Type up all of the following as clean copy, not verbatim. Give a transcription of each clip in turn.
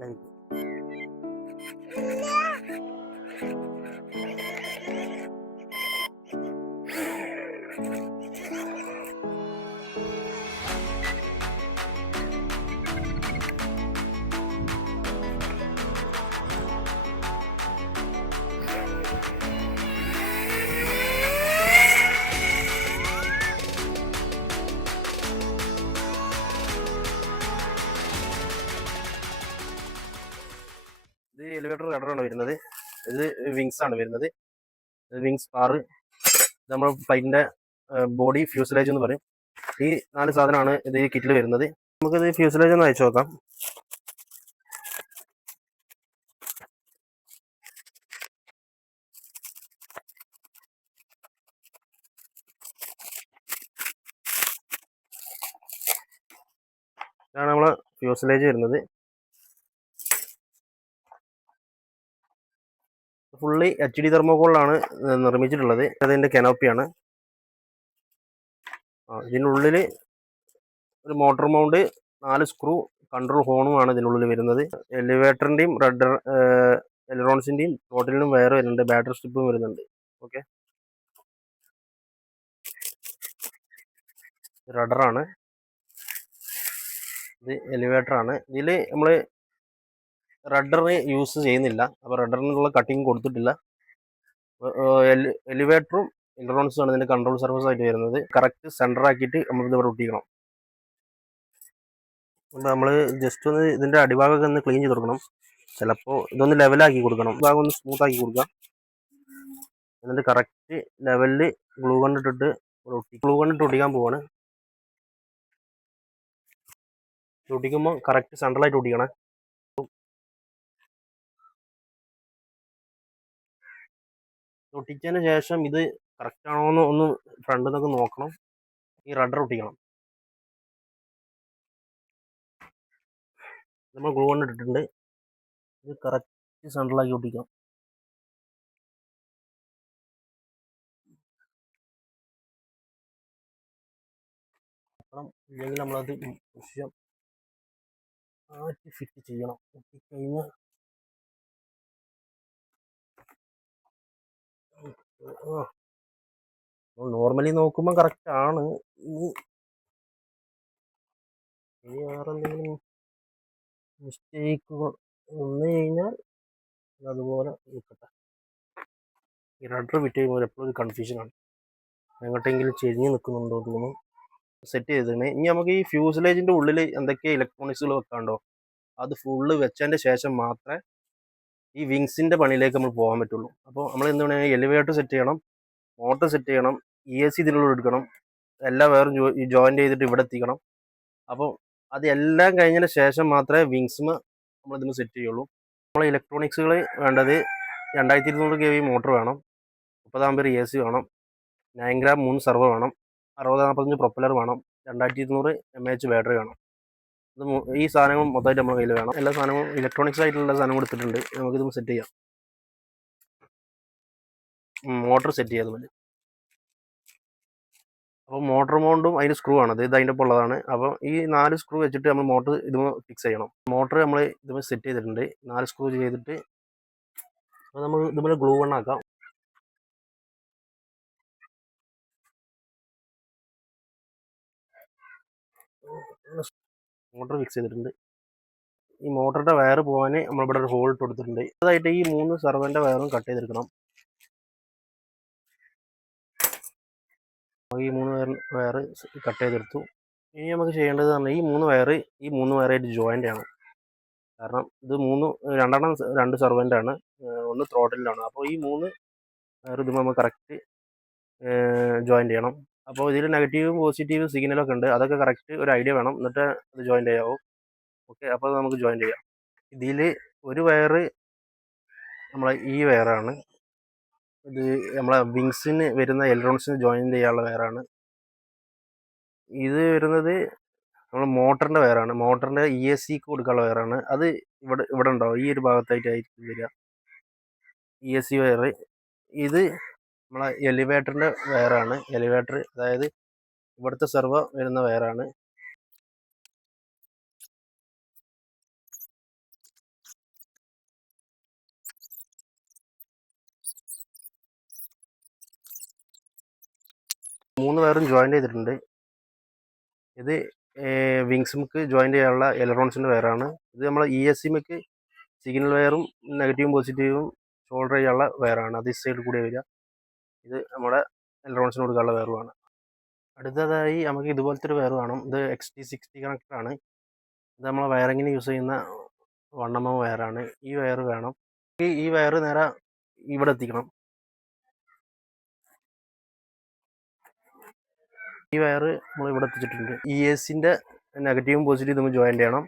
Thank you. ഇത് elevator റഡറാണ് വരുന്നത്. ഇത് വിങ്സ് ആണ് വരുന്നത്. വിങ്സ് പാറ്, നമ്മൾ ഫ്ലൈറ്റിന്റെ ബോഡി, ഫ്യൂസലേജ് എന്ന് പറയും. ഈ 4 സാധനമാണ് ഇത് ഈ കിറ്റിൽ വരുന്നത്. നമുക്കിത് ഫ്യൂസലേജ് ഒന്ന് അയച്ചു നോക്കാം. ഇതാണ് നമ്മളെ ഫ്യൂസലേജ് വരുന്നത്. Fully HD തെർമോകോളിലാണ് നിർമ്മിച്ചിട്ടുള്ളത്. അതിൻ്റെ കനോപ്പിയാണ്. ഇതിനുള്ളിൽ ഒരു മോട്ടോർ മൗണ്ട്, 4 സ്ക്രൂ, കൺട്രോൾ ഹോണുമാണ് ഇതിനുള്ളിൽ വരുന്നത്. എലിവേറ്ററിൻ്റെയും റഡർ എലറോൺസിൻ്റെയും ടോട്ടലിനും വയർ വരുന്നുണ്ട്. ബാറ്ററി സ്ട്രിപ്പും വരുന്നുണ്ട്. ഓക്കെ, റഡറാണ്. ഇത് എലിവേറ്ററാണ്. ഇതിൽ നമ്മൾ റഡറിന് യൂസ് ചെയ്യുന്നില്ല. അപ്പോൾ റഡറിനുള്ള കട്ടിങ് കൊടുത്തിട്ടില്ല. എലിവേറ്ററും എലറോൺസും ആണ് ഇതിൻ്റെ കൺട്രോൾ സർഫസ് ആയിട്ട് വരുന്നത്. കറക്റ്റ് സെൻറ്റർ ആക്കിയിട്ട് നമ്മളിത് ഇവിടെ ഒട്ടിക്കണം. അപ്പോൾ നമ്മൾ ജസ്റ്റ് ഒന്ന് ഇതിൻ്റെ അടിഭാഗമൊക്കെ ഒന്ന് ക്ലീൻ ചെയ്ത് കൊടുക്കണം. ചിലപ്പോൾ ഇതൊന്ന് ലെവലാക്കി കൊടുക്കണം. ഭാഗം ഒന്ന് സ്മൂത്ത് ആക്കി കൊടുക്കാം. എന്നിട്ട് കറക്റ്റ് ലെവലിൽ ഗ്ലൂ കണ്ടിട്ടിട്ട് ഒട്ടിക്കാൻ പോവാണ്. ഒട്ടിക്കുമ്പോൾ കറക്റ്റ് സെൻട്രലായിട്ട് ഒട്ടിക്കണം. ഒട്ടിച്ചതിന് ശേഷം ഇത് കറക്റ്റ് ആണോ എന്ന് ഒന്ന് ഫ്രണ്ടിൽ നിന്നൊക്കെ നോക്കണം. ഈ റഡർ ഒട്ടിക്കണം. നമ്മൾ ഗ്ലൂ കണ്ടിട്ടിട്ടുണ്ട്. ഇത് കറക്റ്റ് സെൻട്രലാക്കി ഒട്ടിക്കാം. ഇല്ലെങ്കിൽ നമ്മളത് വിഷയം ഫിറ്റ് ചെയ്യണം. ഒട്ടിക്കഴിഞ്ഞാൽ നോർമലി നോക്കുമ്പോൾ കറക്റ്റ് ആണ്. ഇനി വേറെ എന്തെങ്കിലും മിസ്റ്റേക്കുകൾ വന്നു കഴിഞ്ഞാൽ അതുപോലെ നിൽക്കട്ടെ. ഈ റഡർ ഫിറ്റ് ചെയ്യുമ്പോൾ എപ്പോഴും ഒരു കൺഫ്യൂഷനാണ്. എങ്ങോട്ടെങ്കിലും ചെരിഞ്ഞ് നിൽക്കുന്നുണ്ടോ തോന്നും. സെറ്റ് ചെയ്തിട്ടുണ്ട്. ഇനി നമുക്ക് ഈ ഫ്യൂസലേജിൻ്റെ ഉള്ളിൽ എന്തൊക്കെ ഇലക്ട്രോണിക്സുകൾ വെക്കാണ്ടോ അത് ഫുള്ള് വെച്ചതിൻ്റെ ശേഷം മാത്രമേ ഈ വിങ്സിൻ്റെ പണിയിലേക്ക് നമ്മൾ പോകാൻ പറ്റുള്ളൂ. അപ്പോൾ നമ്മൾ എന്ത് വേണമെങ്കിൽ എലിവേറ്റർ സെറ്റ് ചെയ്യണം, മോട്ടർ സെറ്റ് ചെയ്യണം, ESC ഇതിനുള്ളിൽ എടുക്കണം, എല്ലാം വേറെ ജോയിൻ്റ് ചെയ്തിട്ട് ഇവിടെ എത്തിക്കണം. അപ്പോൾ അതെല്ലാം കഴിഞ്ഞതിന് ശേഷം മാത്രമേ വിങ്സിന് നമ്മൾ ഇതിന് സെറ്റ് ചെയ്യുള്ളൂ. നമ്മൾ ഇലക്ട്രോണിക്സുകൾ വേണ്ടത് 2200 kV മോട്ടർ വേണം, 30 ആമ്പയർ ESC വേണം, 9 ഗ്രാം 3 സർവോ വേണം, 6045 പ്രൊപ്പലർ വേണം, 2200 mAh ബാറ്ററി വേണം. ഇത് ഈ സാധനങ്ങൾ മൊത്തമായിട്ട് നമ്മുടെ കയ്യിൽ വേണം. എല്ലാ സാധനങ്ങളും ഇലക്ട്രോണിക്സ് ആയിട്ടുള്ള സാധനം കൊടുത്തിട്ടുണ്ട്. നമുക്കിത് സെറ്റ് ചെയ്യാം. മോട്ടർ സെറ്റ് ചെയ്യാതെ മതി. അപ്പോൾ മോട്ടർ മൗണ്ടും അതിന് സ്ക്രൂ ആണ്. ഇത് അതിൻ്റെ ഒപ്പം ഉള്ളതാണ്. അപ്പോൾ ഈ 4 സ്ക്രൂ വെച്ചിട്ട് നമ്മൾ മോട്ടർ ഇതുമ്പോൾ ഫിക്സ് ചെയ്യണം. മോട്ടർ നമ്മൾ ഇതുമ്പോൾ സെറ്റ് ചെയ്തിട്ടുണ്ട്. 4 സ്ക്രൂ ചെയ്തിട്ട് അപ്പോൾ നമ്മൾ ഇതുപോലെ ഗ്ലൂ ആക്കാം. മോട്ടർ ഫിക്സ് ചെയ്തിട്ടുണ്ട്. ഈ മോട്ടറിൻ്റെ വയർ പോകാൻ നമ്മളിവിടെ ഒരു ഹോൾ ഇട്ട് കൊടുത്തിട്ടുണ്ട്. അതായിട്ട് ഈ 3 സർവൻ്റെ വയറും കട്ട് ചെയ്തെടുക്കണം. ഈ 3 വയർ കട്ട് ചെയ്തെടുത്തു. ഇനി നമുക്ക് ചെയ്യേണ്ടത് പറഞ്ഞാൽ ഈ 3 വയറായിട്ട് ജോയിൻ്റ് ചെയ്യണം. കാരണം ഇത് 2 സർവൻ്റ് ആണ്, 1 ത്രോട്ടിലാണ്. അപ്പോൾ ഈ 3 വയർ ഇതുമ്പോൾ നമ്മൾ കറക്റ്റ് ജോയിൻ്റ് ചെയ്യണം. അപ്പോൾ ഇതിൽ നെഗറ്റീവും പോസിറ്റീവും സിഗ്നലൊക്കെ ഉണ്ട്. അതൊക്കെ കറക്റ്റ് ഒരു ഐഡിയ വേണം, എന്നിട്ട് അത് ജോയിൻ്റ് ചെയ്യാവൂ. ഓക്കെ, അപ്പോൾ നമുക്ക് ജോയിൻ്റ് ചെയ്യാം. ഇതിൽ ഒരു വയർ നമ്മളെ ഈ വയറാണ്. ഇത് നമ്മളെ വിങ്സിന് വരുന്ന എലറോൺസിന് ജോയിൻ ചെയ്യാനുള്ള വയറാണ്. ഇത് വരുന്നത് നമ്മൾ മോട്ടറിൻ്റെ വയറാണ്. മോട്ടറിൻ്റെ ESCക്ക് കൊടുക്കാനുള്ള വയറാണ്. അത് ഇവിടെ ഉണ്ടാവും. ഈ ഒരു ഭാഗത്തായിട്ടായിരിക്കും വരിക ESC വയർ. ഇത് നമ്മളെ എലിവേറ്ററിൻ്റെ വയറാണ്. എലിവേറ്റർ അതായത് ഇവിടുത്തെ സെർവോ വരുന്ന വയറാണ്. 3 വയറും ജോയിൻ്റ് ചെയ്തിട്ടുണ്ട്. ഇത് വിങ്സിലേക്ക് ജോയിൻ്റ് ചെയ്യാനുള്ള എലറോൺസിൻ്റെ വയറാണ്. ഇത് നമ്മൾ ESCമേക്ക് സിഗ്നൽ വയറും നെഗറ്റീവും പോസിറ്റീവും ഷോൾഡർ ചെയ്യാനുള്ള വയറാണ്. അത് ഈ സൈഡിൽ കൂടി വരിക. ഇത് നമ്മുടെ എലറോൺസിന് കൊടുക്കാനുള്ള വയറുമാണ്. അടുത്തതായി നമുക്ക് ഇതുപോലത്തെ ഒരു വയർ വേണം. ഇത് XT60 കണക്ടറാണ്. ഇത് നമ്മളെ വയറിങ്ങിന് യൂസ് ചെയ്യുന്ന 1mm വയറാണ്. ഈ വയർ വേണം. ഈ വയർ നേരെ ഇവിടെ എത്തിക്കണം. ഈ വയർ നമ്മൾ ഇവിടെ എത്തിച്ചിട്ടുണ്ട്. ESCൻ്റെ നെഗറ്റീവും പോസിറ്റീവും നമ്മൾ ജോയിൻ്റ് ചെയ്യണം.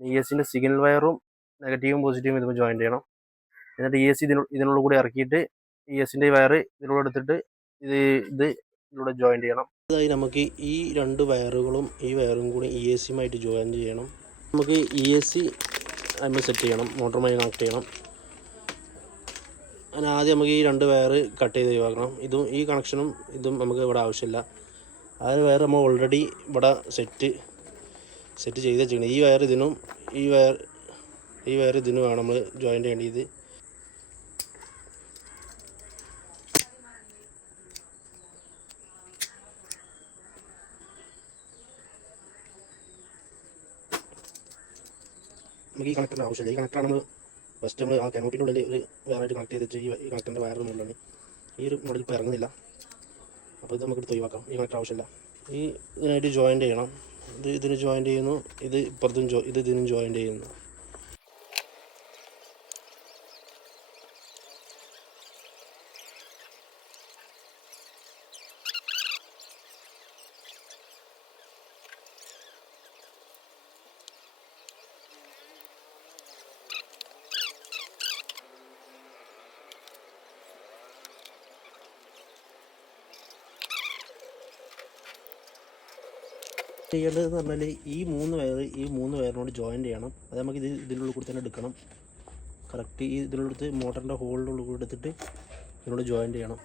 ESCൻ്റെ സിഗ്നൽ വയറും നെഗറ്റീവും പോസിറ്റീവും ഇതുമ്പോൾ ജോയിൻ്റ് ചെയ്യണം. എന്നിട്ട് ESC ഇതിനുള്ളിൽ കൂടി ഇറക്കിയിട്ട് ESCൻ്റെ വയർ ഇതിലൂടെ എടുത്തിട്ട് ഇത് ഇതിലൂടെ ജോയിൻ്റ് ചെയ്യണം. അതായത് നമുക്ക് ഈ 2 വയറുകളും ഈ വയറും കൂടി ESCയുമായിട്ട് ജോയിൻ ചെയ്യണം. നമുക്ക് ESC അതിന് സെറ്റ് ചെയ്യണം, മോട്ടറുമായി കണക്ട് ചെയ്യണം. അതിന് ആദ്യം നമുക്ക് ഈ 2 വയർ കട്ട് ചെയ്ത് ഒഴിവാക്കണം. ഈ കണക്ഷനും ഇതും നമുക്ക് ഇവിടെ ആവശ്യമില്ല. ആ വയർ നമ്മൾ ഓൾറെഡി ഇവിടെ സെറ്റ് ചെയ്ത് വെച്ചിരിക്കണം. ഈ വയർ ഇതിനും ഈ വയർ ഇതിനും വേണം നമ്മൾ ജോയിൻ്റ് ചെയ്യേണ്ടത്. നമുക്ക് ഈ കണക്ടറിൻ്റെ ആവശ്യമില്ല. ഈ കണക്ടറാണ് നമ്മൾ ഫസ്റ്റ് നമ്മൾ ആ കനോപ്പിൻ്റെ ഉള്ളിൽ ഒരു വേറായിട്ട് കണക്ട് ചെയ്തിട്ട് ഈ കണക്ടറിൻ്റെ വയർ മുകളിലാണ്. ഈ ഒരു മോഡൽ ഇപ്പോൾ ഇറങ്ങുന്നില്ല. അപ്പോൾ ഇത് നമുക്ക് എടുത്ത് ഒഴിവാക്കാം. ഈ കണക്ടർ ആവശ്യമില്ല. ഇതിനായിട്ട് ജോയിൻ്റ് ചെയ്യണം. ഇതിന് ജോയിൻ്റ് ചെയ്യുന്നു, ഇത് ഇപ്പുറത്തും ഇതിനും ജോയിൻ്റ് ചെയ്യുന്നു. ചെയ്യേണ്ടതെന്ന് പറഞ്ഞാൽ ഈ 3 വയറിനോട് ജോയിൻ്റ് ചെയ്യണം. അത് നമുക്ക് ഇതിനുള്ളിൽ കൂടി തന്നെ എടുക്കണം. കറക്റ്റ് ഈ ഇതിനുള്ളിടത്ത് മോട്ടറിൻ്റെ ഹോളിൻ്റെ ഉള്ളിൽ കൂടി എടുത്തിട്ട് ഇതിനോട് ജോയിൻ്റ് ചെയ്യണം.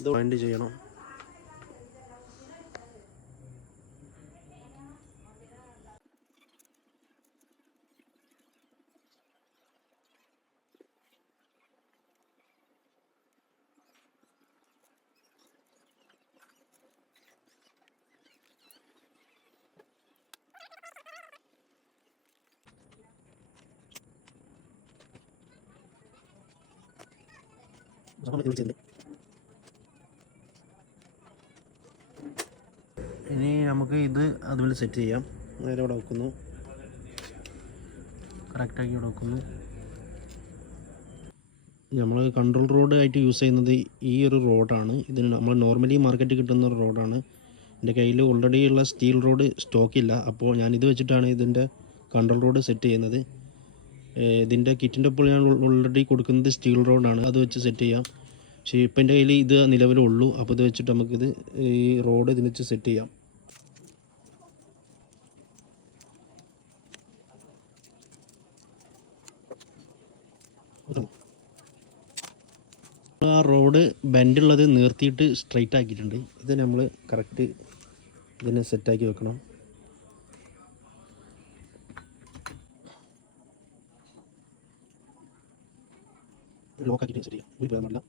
ഇത് വൈൻഡ് ചെയ്യണം. ഇനി നമുക്ക് ഇത് അതുപോലെ സെറ്റ് ചെയ്യാം. നേരെ ഇവിടെ വെക്കുന്നു, കറക്റ്റാക്കി ഇവിടെ വെക്കുന്നു. നമ്മൾ കൺട്രോൾ റോഡ് ആയിട്ട് യൂസ് ചെയ്യുന്നത് ഈ ഒരു റോഡാണ്. ഇതിന് നമ്മൾ നോർമലി മാർക്കറ്റിൽ കിട്ടുന്ന ഒരു റോഡാണ്. എൻ്റെ കയ്യിൽ ഓൾറെഡി ഉള്ള സ്റ്റീൽ റോഡ് സ്റ്റോക്കില്ല. അപ്പോൾ ഞാനിത് വെച്ചിട്ടാണ് ഇതിൻ്റെ കൺട്രോൾ റോഡ് സെറ്റ് ചെയ്യുന്നത്. ഇതിൻ്റെ കിറ്റിൻ്റെ ഒപ്പം ഞാൻ ഓൾറെഡി കൊടുക്കുന്നത് സ്റ്റീൽ റോഡാണ്. അത് വെച്ച് സെറ്റ് ചെയ്യാം. പക്ഷേ ഇപ്പം എൻ്റെ കയ്യിൽ ഇത് നിലവിലുള്ളൂ. അപ്പോൾ ഇത് വെച്ചിട്ട് നമുക്കിത് ഈ റോഡ് ഇതിന് വെച്ച് സെറ്റ് ചെയ്യാം. ആ റോഡ് ബെൻഡുള്ളത് നിർത്തിയിട്ട് സ്ട്രൈറ്റ് ആക്കിയിട്ടുണ്ട്. ഇത് നമ്മൾ കറക്റ്റ് ഇതിനെ സെറ്റാക്കി വെക്കണം. ലോക്കാക്കിയിട്ട് സെറ്റ് ചെയ്യാം. ഒരു പേരല്ല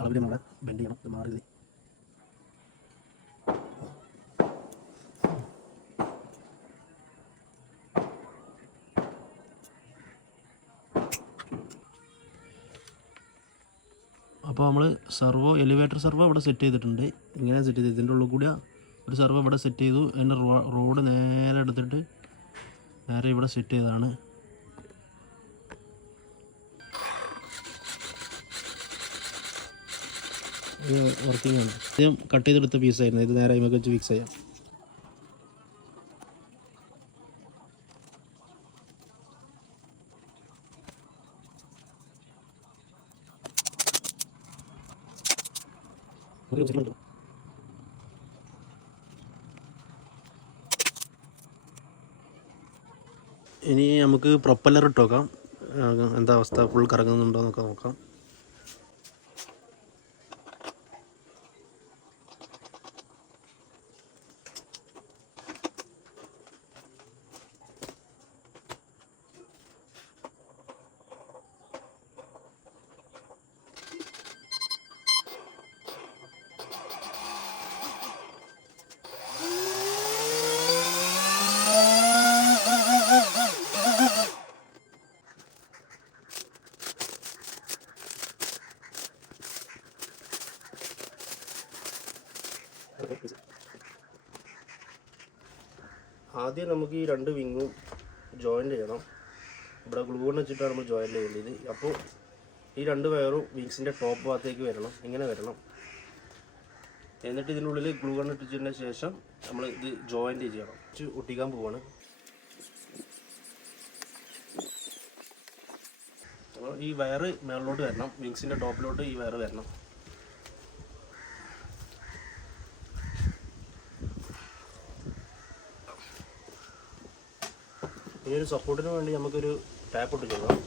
അളവിൽ നമ്മൾ ബെൻഡ് ചെയ്യണം. ഇത് മാറി അപ്പോൾ നമ്മൾ സെർവോ എലിവേറ്റർ സെർവോ ഇവിടെ സെറ്റ് ചെയ്തിട്ടുണ്ട്. ഇങ്ങനെ സെറ്റ് ചെയ്ത് ഇതിൻ്റെ ഉള്ളിൽ കൂടി ഒരു സെർവോ ഇവിടെ സെറ്റ് ചെയ്തു. അതിൻ്റെ റോഡ് നേരെ എടുത്തിട്ട് നേരെ ഇവിടെ സെറ്റ് ചെയ്തതാണ്. വർക്കിംഗ് ആണ്. ആദ്യം കട്ട് ചെയ്തെടുത്ത പീസായിരുന്നു. ഇത് നേരെ നമുക്ക് വെച്ച് ഫിക്സ് ചെയ്യാം. ഇനി നമുക്ക് പ്രൊപ്പല്ലർ ഇട്ട് നോക്കാം. എന്താ അവസ്ഥ, ഫുൾ കറങ്ങുന്നുണ്ടോ എന്നൊക്കെ നോക്കാം. ആദ്യം നമുക്ക് ഈ രണ്ട് വിങ്ങും ജോയിൻ്റ് ചെയ്യണം. ഇവിടെ ഗ്ലൂ ഗൺ വെച്ചിട്ടാണ് നമ്മൾ ജോയിൻ്റ് ചെയ്യേണ്ടത്. അപ്പോൾ ഈ രണ്ട് വയറും വിങ്സിൻ്റെ ടോപ്പ് ഭാഗത്തേക്ക് വരണം, ഇങ്ങനെ വരണം. എന്നിട്ട് ഇതിനുള്ളിൽ ഗ്ലൂ ഗൺ ഇട്ടിച്ചതിന് ശേഷം നമ്മൾ ഇത് ജോയിൻ്റ് ചെയ്യണം. ഒട്ടിക്കാൻ പോവാണ്. അപ്പോൾ ഈ വയറ് മേളിലോട്ട് വരണം, വിങ്സിൻ്റെ ടോപ്പിലോട്ട് ഈ വയറ് വരണം. ഇനി ഒരു സപ്പോർട്ടിന് വേണ്ടി നമുക്കൊരു ടാപ്പ് ഇട്ട് ചെയ്യാം.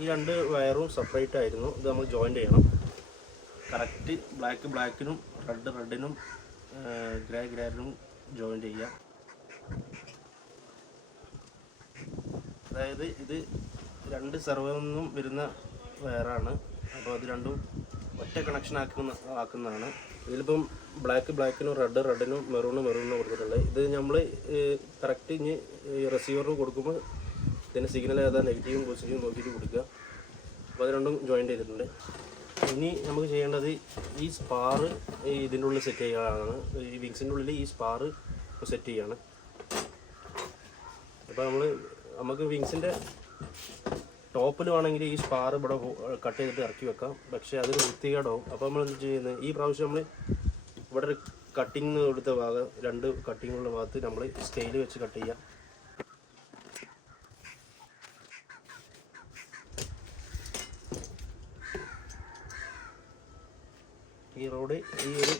ഈ രണ്ട് വയറും സെപ്പറേറ്റ് ആയിരുന്നു. ഇത് നമ്മൾ ജോയിൻ്റ് ചെയ്യണം. കറക്റ്റ് ബ്ലാക്ക് ബ്ലാക്കിനും റെഡ് റെഡിനും ഗ്രേ ഗ്രേനും ജോയിൻ്റ് ചെയ്യുക. അതായത് ഇത് രണ്ട് സെർവറിൽ നിന്നും വരുന്ന വയറാണ്. അപ്പോൾ അത് രണ്ടും ഒറ്റ കണക്ഷൻ ആക്കുന്നതാണ്. ഇതിലിപ്പം ബ്ലാക്കിനും റെഡിനും മെറൂണിനും കൊടുത്തിട്ടുണ്ട്. ഇത് നമ്മൾ കറക്റ്റ് ഇനി റിസീവറിന് കൊടുക്കുമ്പോൾ ഇതിൻ്റെ സിഗ്നൽ ഏതാ നെഗറ്റീവും പോസിറ്റീവും നോക്കിയിട്ട് കൊടുക്കുക. അപ്പോൾ അത് രണ്ടും ജോയിൻ്റ് ചെയ്തിട്ടുണ്ട്. ഇനി നമുക്ക് ചെയ്യേണ്ടത് ഈ സ്പാറ് ഇതിൻ്റെ ഉള്ളിൽ സെറ്റ് ചെയ്യുകയാണ്. ഈ വിങ്സിൻ്റെ ഉള്ളിൽ ഈ സ്പാറ് സെറ്റ് ചെയ്യുകയാണ്. അപ്പോൾ നമുക്ക് വിങ്സിൻ്റെ ടോപ്പിൽ വേണമെങ്കിൽ ഈ സ്പാർ ഇവിടെ കട്ട് ചെയ്തിട്ട് ഇറക്കി വെക്കാം. പക്ഷേ അതൊരു വൃത്തികേടാവും. അപ്പോൾ നമ്മൾ എന്ത് ചെയ്യുന്നത്, ഈ പ്രാവശ്യം നമ്മൾ ഇവിടെ ഒരു കട്ടിങ് കൊടുത്ത ഭാഗം, രണ്ട് കട്ടിങ്ങുള്ള ഭാഗത്ത് നമ്മൾ സ്കെയിൽ വെച്ച് കട്ട് ചെയ്യാം. ഈ റോഡ് ഈ ഒരു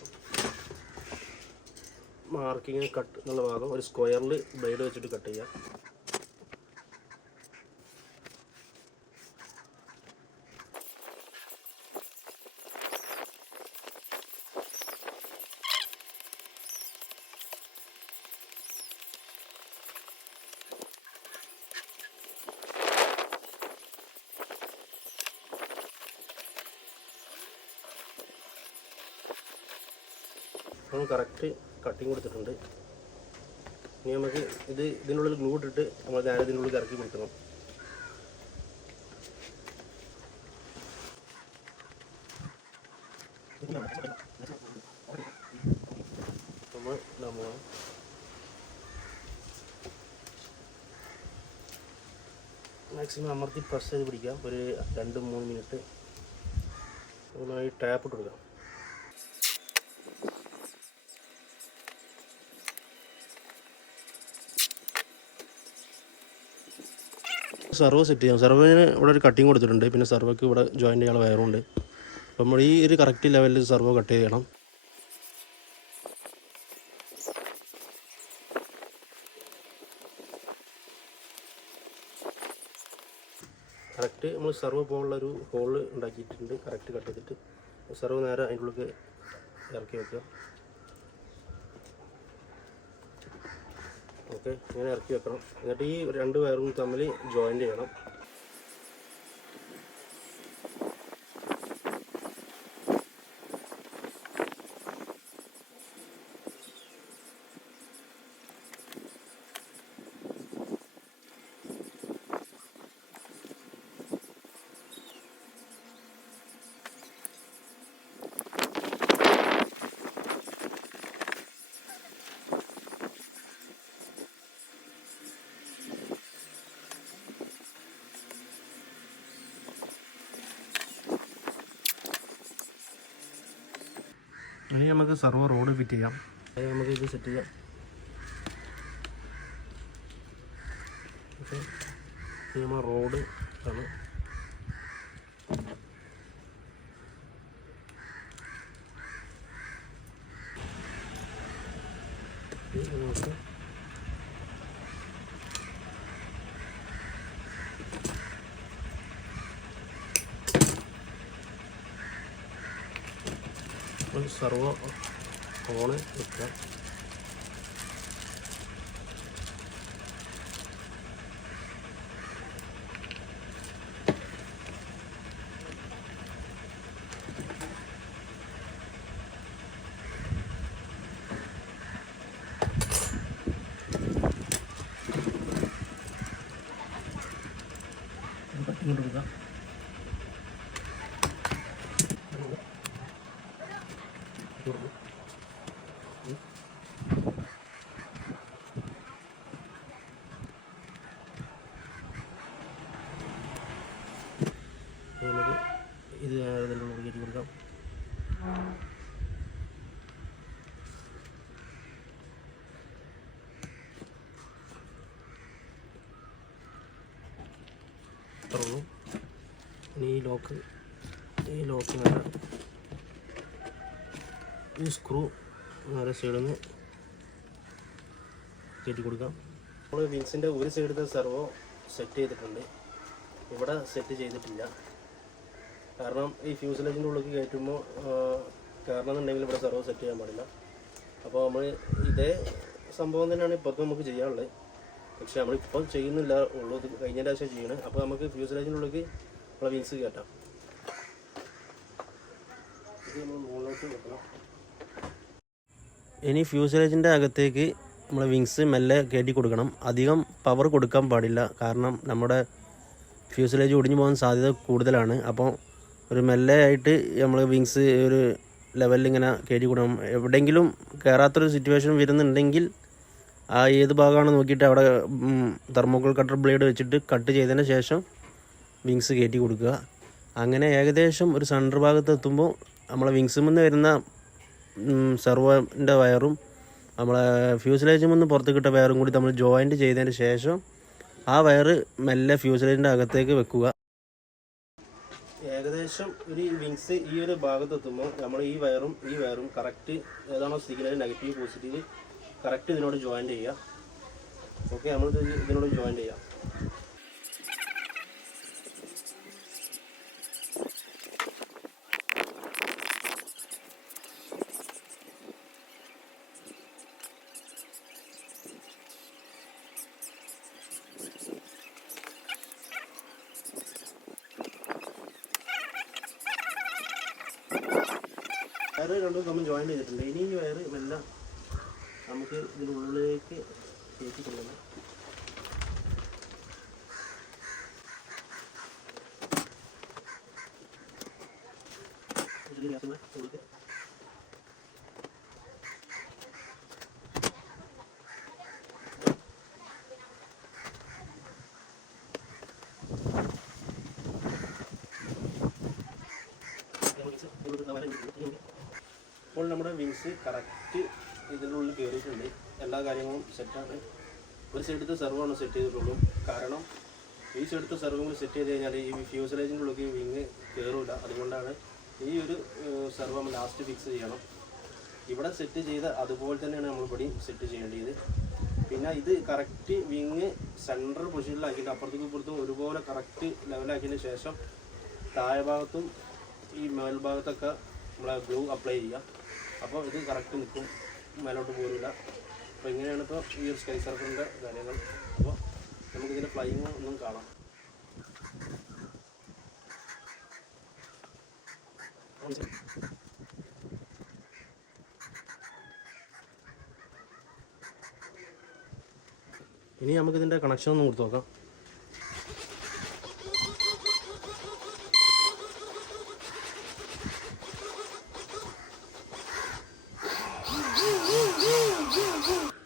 മാർക്കിങ് കട്ട് എന്നുള്ള ഭാഗം ഒരു സ്ക്വയറിൽ ബ്ലേഡ് വെച്ചിട്ട് കട്ട് ചെയ്യാം. കറക്റ്റ് കട്ടിങ് കൊടുത്തിട്ടുണ്ട്. ഇനി നമുക്ക് ഇതിനുള്ളിൽ ഗ്ലൂ ഇട്ടിട്ട് നമ്മൾ നേരെ ഇതിനുള്ളിൽ ഇറക്കി കൊടുക്കണം. നമ്മൾ മാക്സിമം അമർത്തി പ്രസ് ചെയ്ത് പിടിക്കാം. ഒരു 2-3 മിനിറ്റ് നന്നായി ടാപ്പ് ഇട്ട് കൊടുക്കാം. സെർവോ സെറ്റ് ചെയ്യാം. സെർവോന് ഇവിടെ ഒരു കട്ടിങ് കൊടുത്തിട്ടുണ്ട്. പിന്നെ സെർവോക്ക് ഇവിടെ ജോയിൻ്റ് ചെയ്യാനുള്ള വയറുണ്ട്. അപ്പോൾ നമ്മൾ ഈ ഒരു കറക്റ്റ് ലെവലിൽ സെർവോ കട്ട് ചെയ്യണം. കറക്റ്റ് നമ്മൾ സെർവ് പോലുള്ളൊരു ഹോള് ഉണ്ടാക്കിയിട്ടുണ്ട്. കറക്റ്റ് കട്ട് ചെയ്തിട്ട് സെർവ് നേരെ അതിൻ്റെ ഉള്ളിൽ ഇറക്കി വെക്കുക. ഓക്കെ, ഇങ്ങനെ ഇറക്കി വെക്കണം. എന്നിട്ട് ഈ 2 വയറും തമ്മിൽ ജോയിൻ്റ് ചെയ്യണം. ഇനി നമുക്ക് സെർവർ റോഡ് ഫിറ്റ് ചെയ്യാം. അത് നമുക്ക് ഇത് സെറ്റ് ചെയ്യാം. ഓക്കെ, ഇത് നമ്മൾ റോഡ് ആണ്. നമുക്ക് സെർവോ ഓണ് വെക്കുക. കട്ടിങ് കൊടുക്കുക. നമുക്ക് ഇത് ഇതെല്ലാം കയറ്റി കൊടുക്കാം. തുറന്നു. ഇനി ഈ ലോക്ക് നേരെ ഈ സ്ക്രൂ നേരെ സൈഡിൽ നിന്ന് കയറ്റി കൊടുക്കാം. നമ്മൾ വിങ്സിൻ്റെ ഒരു സൈഡിലത്തെ സെർവോ സെറ്റ് ചെയ്തിട്ടുണ്ട്. ഇവിടെ സെറ്റ് ചെയ്തിട്ടില്ല. കാരണം ഈ ഫ്യൂസലേജിൻ്റെ ഉള്ളിൽ കയറ്റുമ്പോൾ കാരണം എന്നുണ്ടെങ്കിൽ ഇവിടെ സെർവോ സെറ്റ് ചെയ്യാൻ പാടില്ല. അപ്പോൾ നമ്മൾ ഇതേ സംഭവം തന്നെയാണ് ഇപ്പോഴത്തെ നമുക്ക് ചെയ്യാനുള്ളത്. പക്ഷേ നമ്മളിപ്പോൾ ചെയ്യുന്നില്ല ഉള്ളൂ. ഇത് കഴിഞ്ഞ പ്രാവശ്യം ചെയ്യണം. അപ്പോൾ നമുക്ക് ഫ്യൂസലേജിൻ്റെ ഉള്ളിൽ നമ്മളെ വിങ്സ് കയറ്റാം. ഇത് നമ്മൾ മുകളിലോട്ട് വെക്കണം. ഇനി ഫ്യൂസലേജിൻ്റെ അകത്തേക്ക് നമ്മൾ വിങ്സ് മെല്ലെ കയറ്റി കൊടുക്കണം. അധികം പവർ കൊടുക്കാൻ പാടില്ല. കാരണം നമ്മുടെ ഫ്യൂസലേജ് ഒടിഞ്ഞു പോകാൻ സാധ്യത കൂടുതലാണ്. അപ്പോൾ ഒരു മെല്ലെ ആയിട്ട് നമ്മൾ വിങ്സ് ഒരു ലെവലിൽ ഇങ്ങനെ കയറ്റി കൊടുക്കണം. എവിടെയെങ്കിലും കയറാത്തൊരു സിറ്റുവേഷൻ വരുന്നുണ്ടെങ്കിൽ ആ ഏത് ഭാഗമാണ് നോക്കിയിട്ട് അവിടെ തെർമോക്കോൾ കട്ടർ ബ്ലേഡ് വെച്ചിട്ട് കട്ട് ചെയ്തതിന് ശേഷം വിങ്സ് കയറ്റി കൊടുക്കുക. അങ്ങനെ ഏകദേശം ഒരു സെൻറ്റർ ഭാഗത്ത് എത്തുമ്പോൾ നമ്മളെ വിങ്സിൽ നിന്ന് വരുന്ന സെർവോൻ്റെ വയറും നമ്മളെ ഫ്യൂസലേജിൽ നിന്ന് പുറത്ത് കിട്ടിയ വയറും കൂടി നമ്മൾ ജോയിൻറ്റ് ചെയ്തതിന് ശേഷം ആ വയറ് മെല്ലെ ഫ്യൂസലേജിൻ്റെ അകത്തേക്ക് വെക്കുക. ഏകദേശം ഒരു വിങ്സ് ഈ ഒരു ഭാഗത്ത് എത്തുമ്പോൾ നമ്മൾ ഈ വയറും കറക്റ്റ് ഏതാണോ സിഗ്നൽ നെഗറ്റീവ് പോസിറ്റീവ് കറക്റ്റ് ഇതിനോട് ജോയിൻറ്റ് ചെയ്യുക. ഓക്കെ, നമ്മൾ ഇതിനോട് ജോയിൻറ്റ് ചെയ്യാം. വയറ് രണ്ടും നമ്മൾ ജോയിൻ ചെയ്തിട്ടുണ്ട്. ഇനി ഈ വയറ് മെല്ലെ നമുക്ക് ഇതിനുള്ളിലേക്ക് കയറ്റി കൊണ്ടുവരണം. ഇപ്പോൾ നമ്മുടെ വിങ്സ് കറക്റ്റ് ഇതിൻ്റെ ഉള്ളിൽ കയറിയിട്ടുണ്ട്. എല്ലാ കാര്യങ്ങളും സെറ്റാണ്. ഒരു സൈഡത്തെ സെർവാണ് സെറ്റ് ചെയ്തിട്ടുള്ളൂ. കാരണം ഈ സൈഡത്തെ സെർവ് കൂടി സെറ്റ് ചെയ്ത് കഴിഞ്ഞാൽ ഈ ഫ്യൂസലേജിൻ്റെ ഉള്ളിൽ വിങ് കയറില്ല. അതുകൊണ്ടാണ് ഈ ഒരു സെർവ് നമ്മൾ ലാസ്റ്റ് ഫിക്സ് ചെയ്യണം. ഇവിടെ സെറ്റ് ചെയ്ത അതുപോലെ തന്നെയാണ് നമ്മൾ ഇവിടെയും സെറ്റ് ചെയ്യേണ്ടത്. പിന്നെ ഇത് കറക്റ്റ് വിങ് സെൻട്രൽ പൊസിഷനിലാക്കിയിട്ട് അപ്പുറത്തേക്കും ഇപ്പുറത്തും ഒരുപോലെ കറക്റ്റ് ലെവലാക്കിയതിന് ശേഷം താഴെ ഭാഗത്തും ഈ മേൽഭാഗത്തൊക്കെ നമ്മളെ ഗ്ലൂ അപ്ലൈ ചെയ്യുക. അപ്പോൾ ഇത് കറക്റ്റ് നിൽക്കും, മേലോട്ട് പോരില്ല. അപ്പോൾ ഇങ്ങനെയാണ് ഇപ്പോൾ ഈ ഒരു സ്കൈ സർഫറിൻ്റെ കാര്യങ്ങൾ. അപ്പോൾ നമുക്കിതിൻ്റെ ഫ്ലൈയിങ് ഒന്നും കാണാം. ഇനി നമുക്കിതിൻ്റെ കണക്ഷൻ ഒന്ന് കൊടുത്ത് നോക്കാം.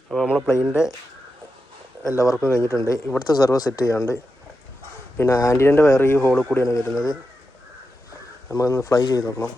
അപ്പോൾ നമ്മൾ പ്ലെയിനിൻ്റെ എല്ലാ വർക്കും കഴിഞ്ഞിട്ടുണ്ട്. ഇവിടുത്തെ സെർവർ സെറ്റ് ചെയ്യാണ്ട്, പിന്നെ ആൻറ്റിനൻ്റെ വയർ ഈ ഹോളിൽ കൂടിയാണ് വരുന്നത്. നമുക്കൊന്ന് ഫ്ലൈ ചെയ്ത് നോക്കണം.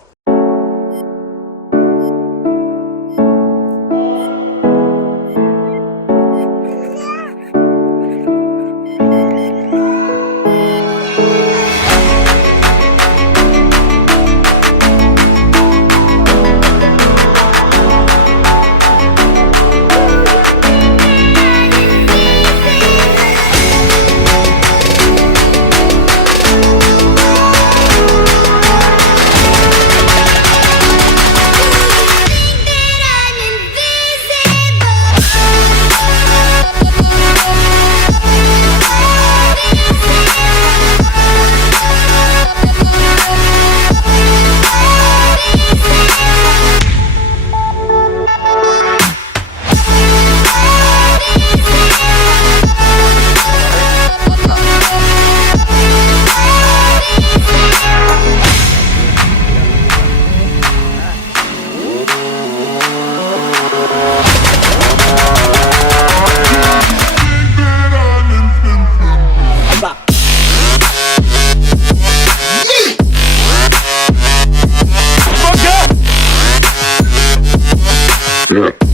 Yeah.